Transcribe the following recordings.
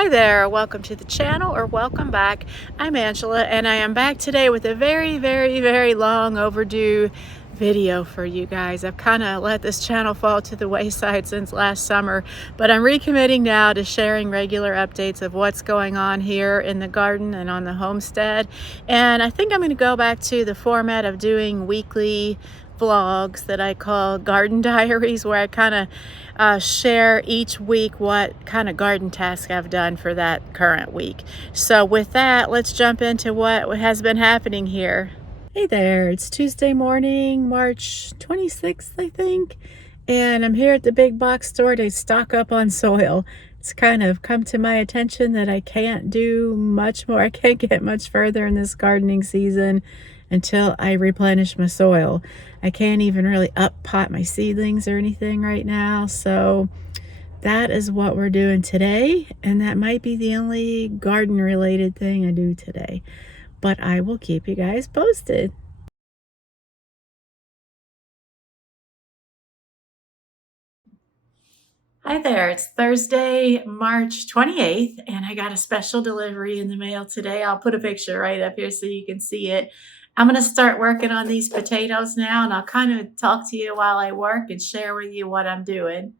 Hi there, welcome to the channel, or welcome back. I'm Angela, and I am back today with a very long overdue video for you guys. I've kind of let this channel fall to the wayside since last summer, but I'm recommitting now to sharing regular updates of what's going on here in the garden and on the homestead. And I think I'm going to go back to the format of doing weekly vlogs that I call garden diaries, where I kind of share each week what kind of garden task I've done for that current week. So with that, let's jump into what has been happening here. Hey there, it's Tuesday morning, March 26th, I think, and I'm here at the big box store to stock up on soil. It's kind of come to my attention that I can't do much more. I can't get much further in this gardening season until I replenish my soil. I can't even really up pot my seedlings or anything right now, so that is what we're doing today, and that might be the only garden related thing I do today, but I will keep you guys posted. Hi there, it's Thursday, March 28th, and I got a special delivery in the mail today. I'll put a picture right up here so you can see it. I'm going to start working on these potatoes now, and I'll kind of talk to you while I work and share with you what I'm doing.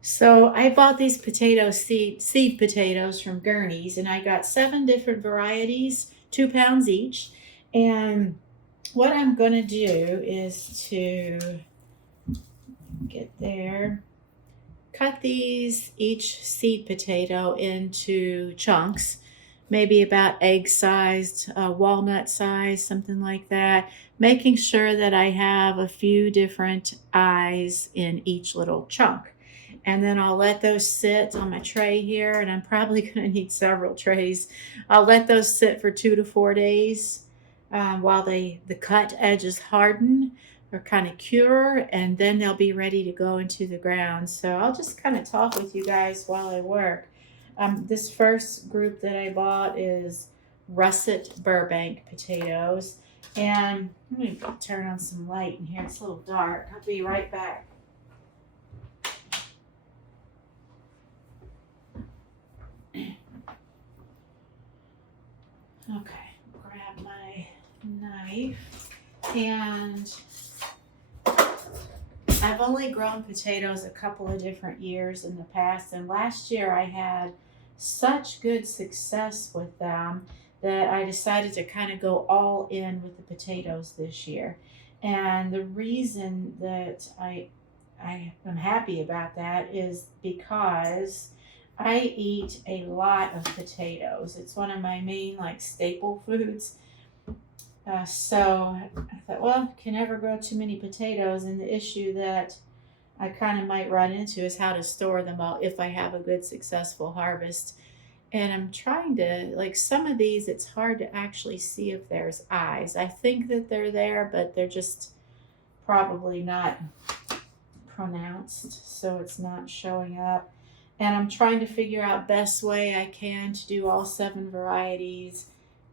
So I bought these seed potatoes from Gurney's, and I got 7 different varieties, 2 pounds each. And what I'm going to do is to get there. Cut these, each seed potato, into chunks, maybe about egg-sized, walnut size, something like that, making sure that I have a few different eyes in each little chunk. And then I'll let those sit on my tray here, and I'm probably going to need several trays. I'll let those sit for 2 to 4 days while the cut edges harden or kind of cure, and then they'll be ready to go into the ground. So I'll just kind of talk with you guys while I work. This first group that I bought is russet Burbank potatoes. And let me turn on some light in here. It's a little dark. I'll be right back. Okay, grab my knife, and I've only grown potatoes a couple of different years in the past, and last year I had such good success with them that I decided to kind of go all in with the potatoes this year. And the reason that I am happy about that is because I eat a lot of potatoes. It's one of my main staple foods. So I thought, well, can never grow too many potatoes, and the issue that I kind of might run into is how to store them all if I have a good successful harvest. And I'm trying to, some of these, it's hard to actually see if there's eyes. I think that they're there, but they're just probably not pronounced, so it's not showing up. And I'm trying to figure out best way I can to do all 7 varieties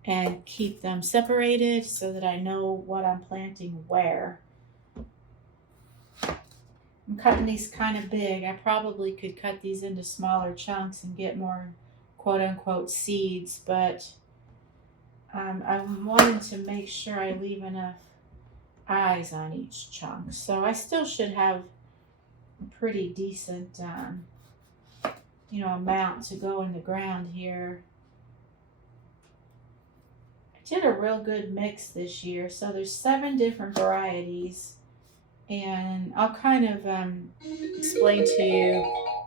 and keep them separated so that I know what I'm planting where. I'm cutting these kind of big. I probably could cut these into smaller chunks and get more quote-unquote seeds, but I wanted to make sure I leave enough eyes on each chunk. So I still should have a pretty decent amount to go in the ground here. I did a real good mix this year. So there's 7 different varieties, and I'll kind of explain to you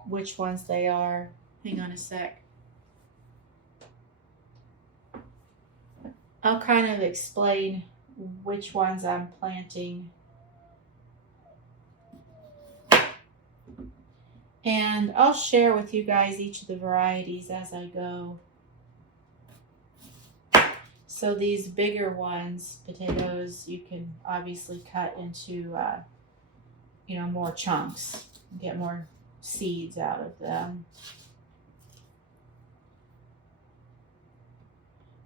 which ones they are. Hang on a sec. I'll kind of explain which ones I'm planting. And I'll share with you guys each of the varieties as I go. So these bigger ones, potatoes, you can obviously cut into, more chunks, get more seeds out of them.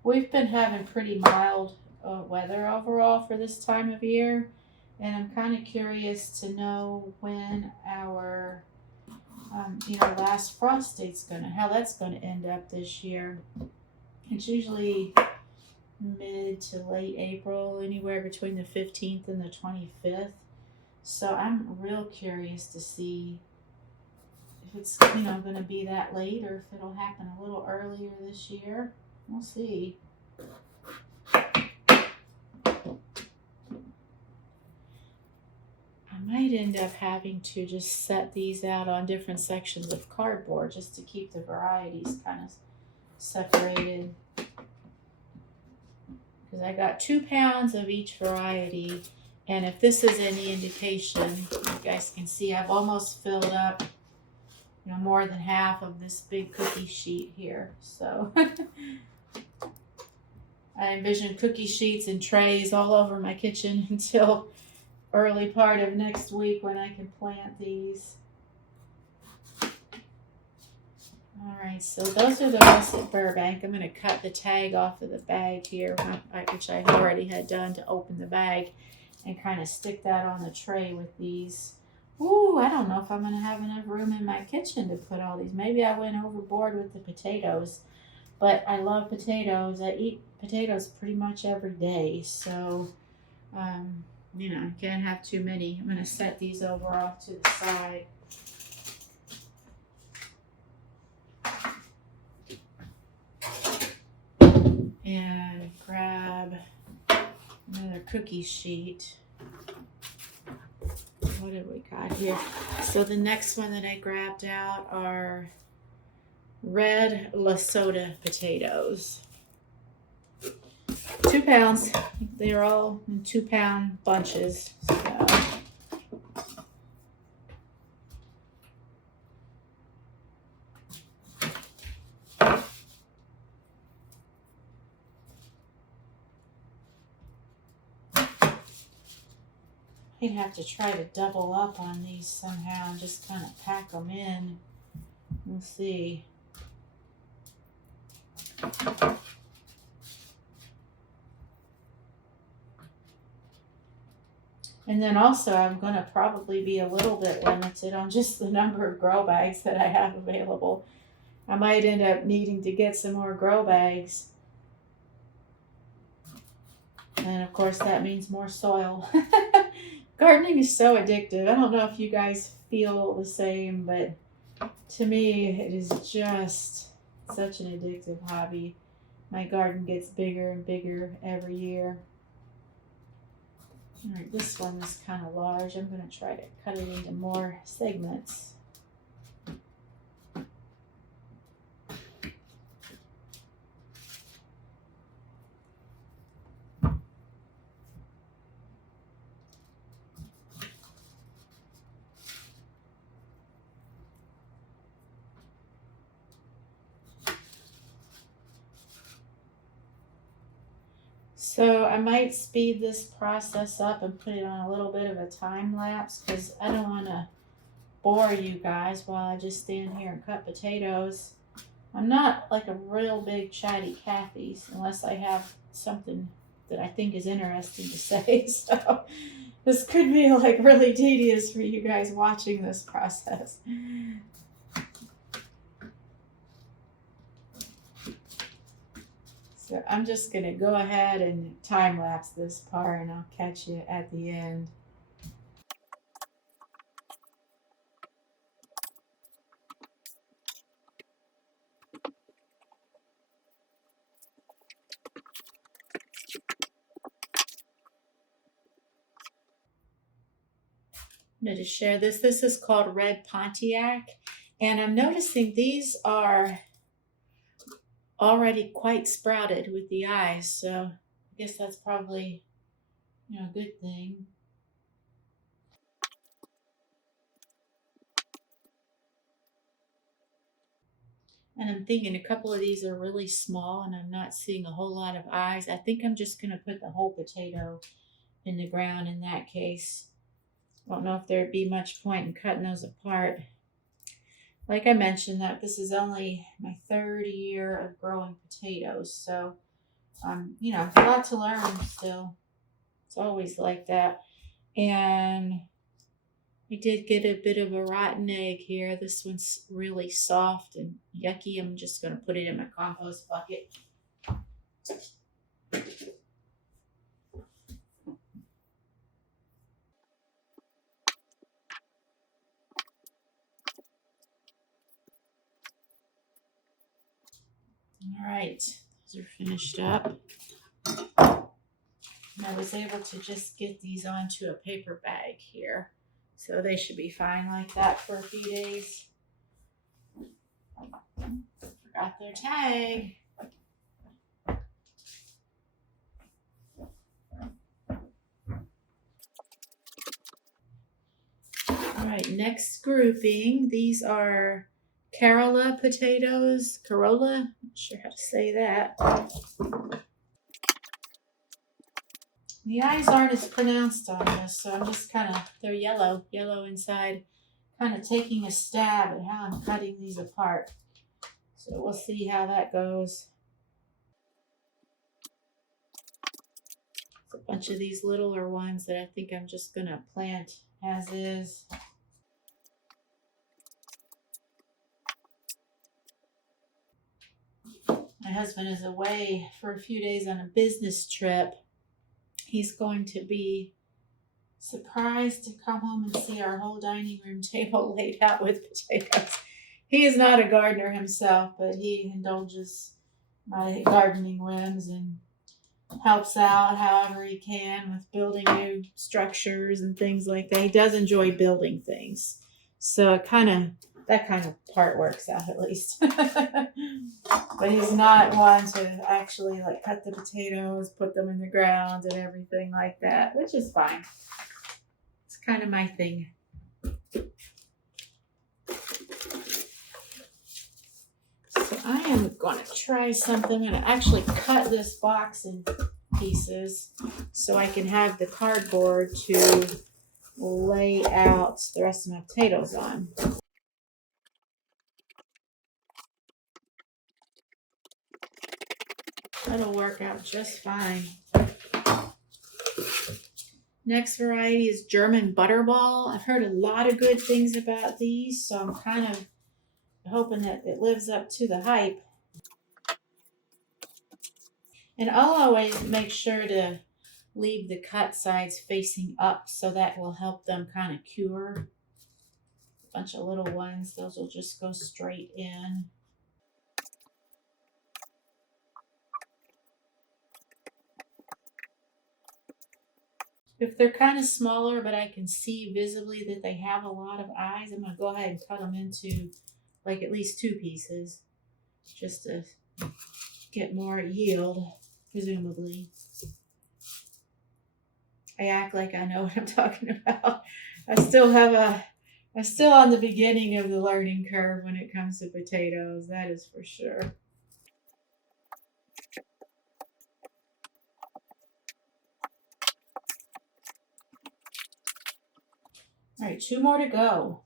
We've been having pretty mild weather overall for this time of year, and I'm kind of curious to know when our last frost date's how that's gonna end up this year. It's usually mid to late April, anywhere between the 15th and the 25th. So I'm real curious to see if it's going to be that late or if it'll happen a little earlier this year. We'll see. I might end up having to just set these out on different sections of cardboard just to keep the varieties kind of separated. Because I got 2 pounds of each variety. And if this is any indication, you guys can see I've almost filled up, more than half of this big cookie sheet here. So I envision cookie sheets and trays all over my kitchen until early part of next week when I can plant these. All right, so those are the russet Burbank. I'm going to cut the tag off of the bag here, which I already had done to open the bag, and kind of stick that on the tray with these. Ooh, I don't know if I'm going to have enough room in my kitchen to put all these. Maybe I went overboard with the potatoes, but I love potatoes. I eat potatoes pretty much every day, so can't have too many. I'm going to set these over off to the side. And grab another cookie sheet. What have we got here? So the next one that I grabbed out are red Lesota potatoes. 2 pounds. They're all in 2 pound bunches. So I'd have to try to double up on these somehow and just kind of pack them in. We'll see. And then also I'm going to probably be a little bit limited on just the number of grow bags that I have available. I might end up needing to get some more grow bags. And of course that means more soil. Gardening is so addictive. I don't know if you guys feel the same, but to me it is just such an addictive hobby. My garden gets bigger and bigger every year. All right, this one is kind of large. I'm going to try to cut it into more segments. So I might speed this process up and put it on a little bit of a time lapse because I don't want to bore you guys while I just stand here and cut potatoes. I'm not like a real big chatty Cathy unless I have something that I think is interesting to say. So this could be like really tedious for you guys watching this process. So I'm just going to go ahead and time lapse this part and I'll catch you at the end. I'm going to share this. This is called Red Pontiac. And I'm noticing these are already quite sprouted with the eyes. So I guess that's probably, a good thing. And I'm thinking a couple of these are really small and I'm not seeing a whole lot of eyes. I think I'm just going to put the whole potato in the ground in that case. I don't know if there'd be much point in cutting those apart. Like I mentioned, that this is only my 3rd year of growing potatoes. So, a lot to learn still. It's always like that. And, I did get a bit of a rotten egg here. This one's really soft and yucky. I'm just going to put it in my compost bucket. All right, those are finished up. And I was able to just get these onto a paper bag here. So they should be fine like that for a few days. Forgot their tag. All right, next grouping. These are Corolla potatoes. Corolla? Not sure how to say that. The eyes aren't as pronounced on this, so I'm just kind of, they're yellow inside, kind of taking a stab at how I'm cutting these apart. So we'll see how that goes. It's a bunch of these littler ones that I think I'm just going to plant as is. My husband is away for a few days on a business trip. He's going to be surprised to come home and see our whole dining room table laid out with potatoes. He is not a gardener himself, but he indulges my gardening whims and helps out however he can with building new structures and things like that. He does enjoy building things. So that kind of part works out at least. But he's not one to actually like cut the potatoes, put them in the ground and everything like that, which is fine. It's kind of my thing. So I am going to try something. I'm going to actually cut this box in pieces so I can have the cardboard to lay out the rest of my potatoes on. That'll work out just fine. Next variety is German Butterball. I've heard a lot of good things about these, so I'm kind of hoping that it lives up to the hype. And I'll always make sure to leave the cut sides facing up so that will help them kind of cure. A bunch of little ones, those will just go straight in. If they're kind of smaller, but I can see visibly that they have a lot of eyes, I'm going to go ahead and cut them into like at least 2 pieces just to get more yield, presumably. I act like I know what I'm talking about. I'm still on the beginning of the learning curve when it comes to potatoes, that is for sure. All right, 2 more to go.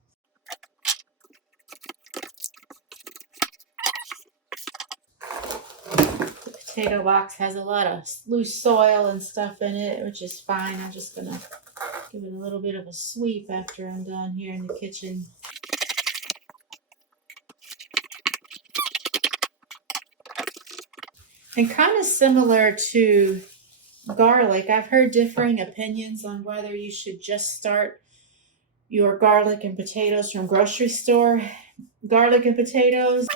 The potato box has a lot of loose soil and stuff in it, which is fine. I'm just gonna give it a little bit of a sweep after I'm done here in the kitchen. And kind of similar to garlic, I've heard differing opinions on whether you should just start your garlic and potatoes from grocery store garlic and potatoes.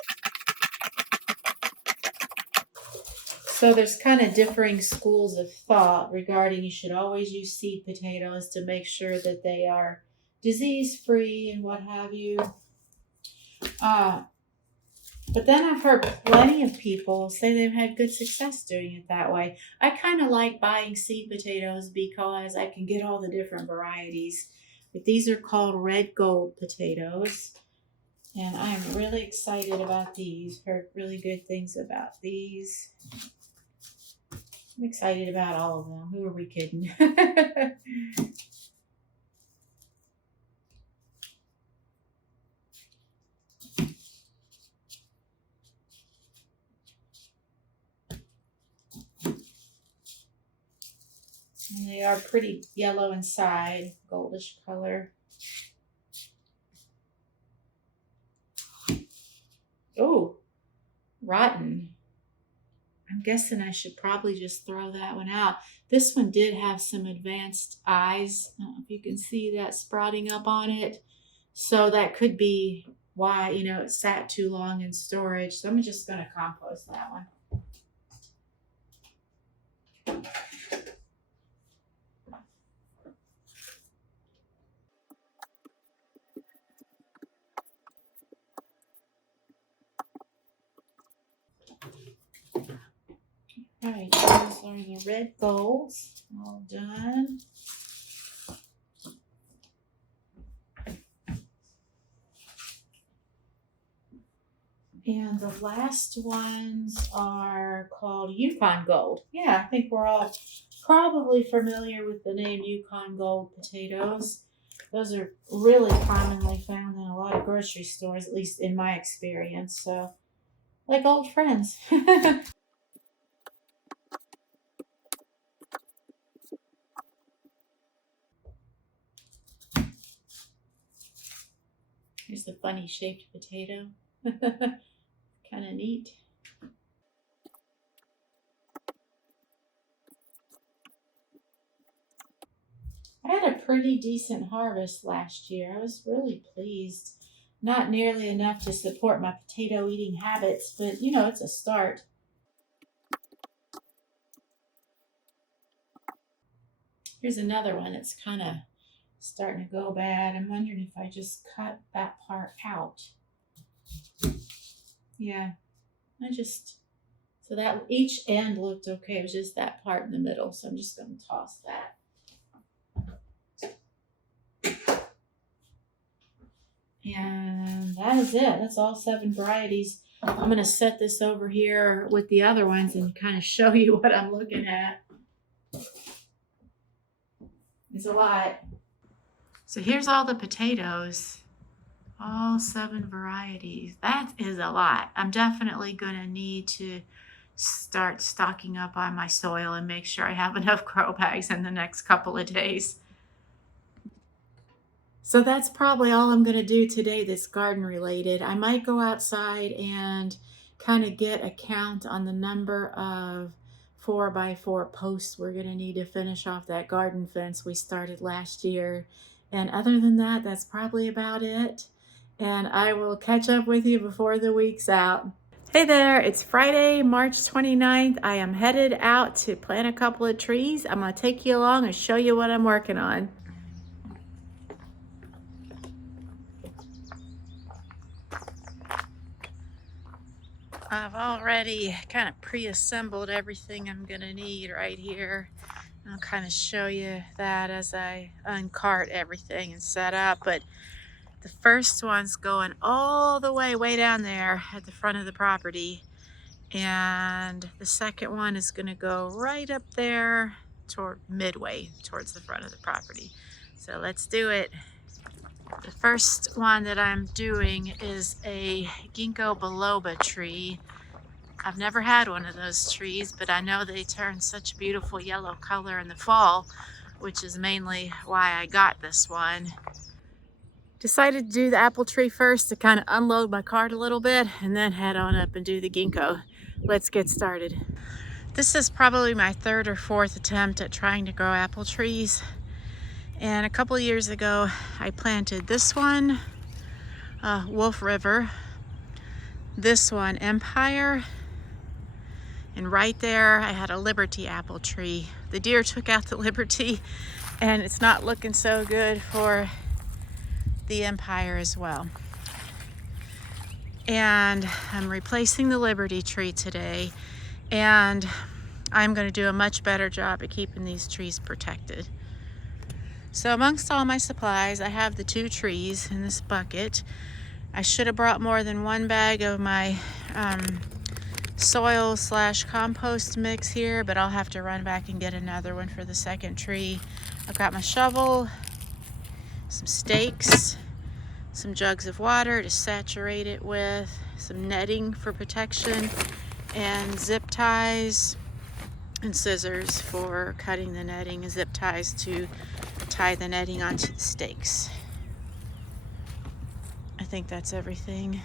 So there's kind of differing schools of thought regarding you should always use seed potatoes to make sure that they are disease-free and what have you. But then I've heard plenty of people say they've had good success doing it that way. I kind of like buying seed potatoes because I can get all the different varieties. But these are called red gold potatoes. And I am really excited about these. Heard really good things about these. I'm excited about all of them. Who are we kidding? And they are pretty yellow inside, goldish color. rotten. I'm guessing I should probably just throw that one out. This one did have some advanced eyes. I don't know if you can see that sprouting up on it. So that could be why, it sat too long in storage. So I'm just going to compost that one. All right, those are the red golds, all done. And the last ones are called Yukon Gold. Yeah, I think we're all probably familiar with the name Yukon Gold potatoes. Those are really commonly found in a lot of grocery stores, at least in my experience. So, like old friends. Here's the funny shaped potato. Kind of neat. I had a pretty decent harvest last year. I was really pleased. Not nearly enough to support my potato eating habits, but it's a start. Here's another one that's kind of starting to go bad. I'm wondering if I just cut that part out. Yeah, so that each end looked okay. It was just that part in the middle. So I'm just going to toss that. And that is it. That's all 7 varieties. I'm going to set this over here with the other ones and kind of show you what I'm looking at. It's a lot. So here's all the potatoes. All 7 varieties. That is a lot. I'm definitely going to need to start stocking up on my soil and make sure I have enough grow bags in the next couple of days. So that's probably all I'm going to do today that's garden related. I might go outside and kind of get a count on the number of 4x4 posts we're going to need to finish off that garden fence we started last year. And other than that, that's probably about it. And I will catch up with you before the week's out. Hey there, it's Friday, March 29th. I am headed out to plant a couple of trees. I'm going to take you along and show you what I'm working on. I've already kind of pre-assembled everything I'm going to need right here. I'll kind of show you that as I uncart everything and set up. But the first one's going all the way down there at the front of the property. And the second one is going to go right up there toward midway towards the front of the property. So let's do it. The first one that I'm doing is a ginkgo biloba tree. I've never had one of those trees, but I know they turn such a beautiful yellow color in the fall, which is mainly why I got this one. Decided to do the apple tree first to kind of unload my cart a little bit and then head on up and do the ginkgo. Let's get started. This is probably my 3rd or 4th attempt at trying to grow apple trees. And a couple of years ago, I planted this one, Wolf River, this one, Empire, and right there I had a Liberty apple tree. The deer took out the Liberty, and it's not looking so good for the Empire as well. And I'm replacing the Liberty tree today, and I'm going to do a much better job at keeping these trees protected. So amongst all my supplies, I have the 2 trees in this bucket. I should have brought more than 1 bag of my soil/compost mix here, but I'll have to run back and get another one for the second tree. I've got my shovel, some stakes, some jugs of water to saturate it with, some netting for protection, and zip ties and scissors for cutting the netting, and zip ties to tie the netting onto the stakes. I think that's everything.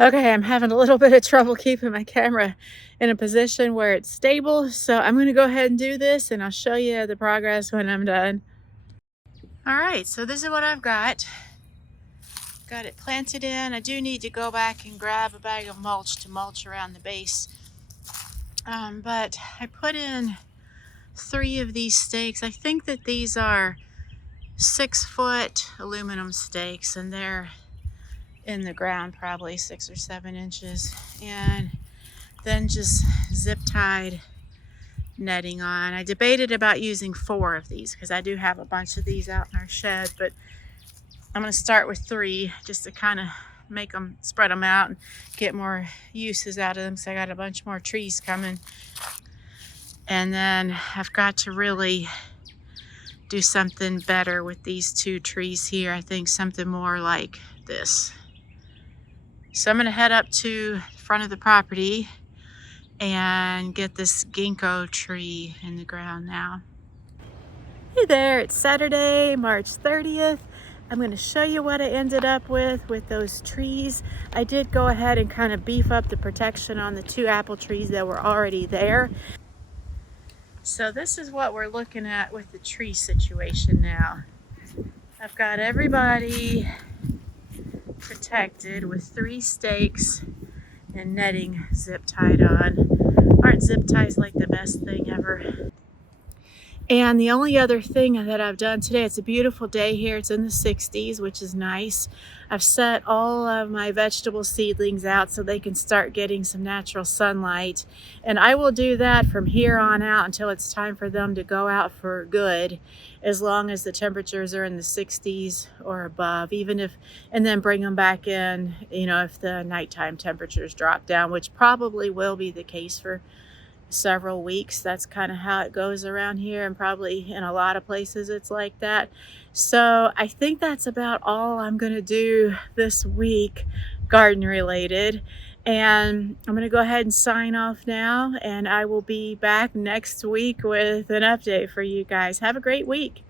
Okay, I'm having a little bit of trouble keeping my camera in a position where it's stable, so I'm gonna go ahead and do this and I'll show you the progress when I'm done. All right, so this is what I've got. Got it planted in. I do need to go back and grab a bag of mulch to mulch around the base. But I put in 3 of these stakes. I think that these are 6-foot aluminum stakes, and they're in the ground probably 6 or 7 inches. And then just zip tied netting on. I debated about using 4 of these because I do have a bunch of these out in our shed, but I'm going to start with 3 just to kind of make them, spread them out and get more uses out of them, because I got a bunch more trees coming. And then I've got to really do something better with these 2 trees here. I think something more like this. So I'm going to head up to the front of the property and get this ginkgo tree in the ground now. Hey there, it's Saturday, March 30th. I'm going to show you what I ended up with those trees. I did go ahead and kind of beef up the protection on the 2 apple trees that were already there. So this is what we're looking at with the tree situation now. I've got everybody protected with 3 stakes and netting zip tied on. Aren't zip ties like the best thing ever? And the only other thing that I've done today, it's a beautiful day here. It's in the 60s, which is nice. I've set all of my vegetable seedlings out so they can start getting some natural sunlight. And I will do that from here on out until it's time for them to go out for good, as long as the temperatures are in the 60s or above, and then bring them back in, if the nighttime temperatures drop down, which probably will be the case for several weeks. That's kind of how it goes around here, and probably in a lot of places it's like that. So I think that's about all I'm going to do this week, garden related. And I'm going to go ahead and sign off now, and I will be back next week with an update for you guys. Have a great week.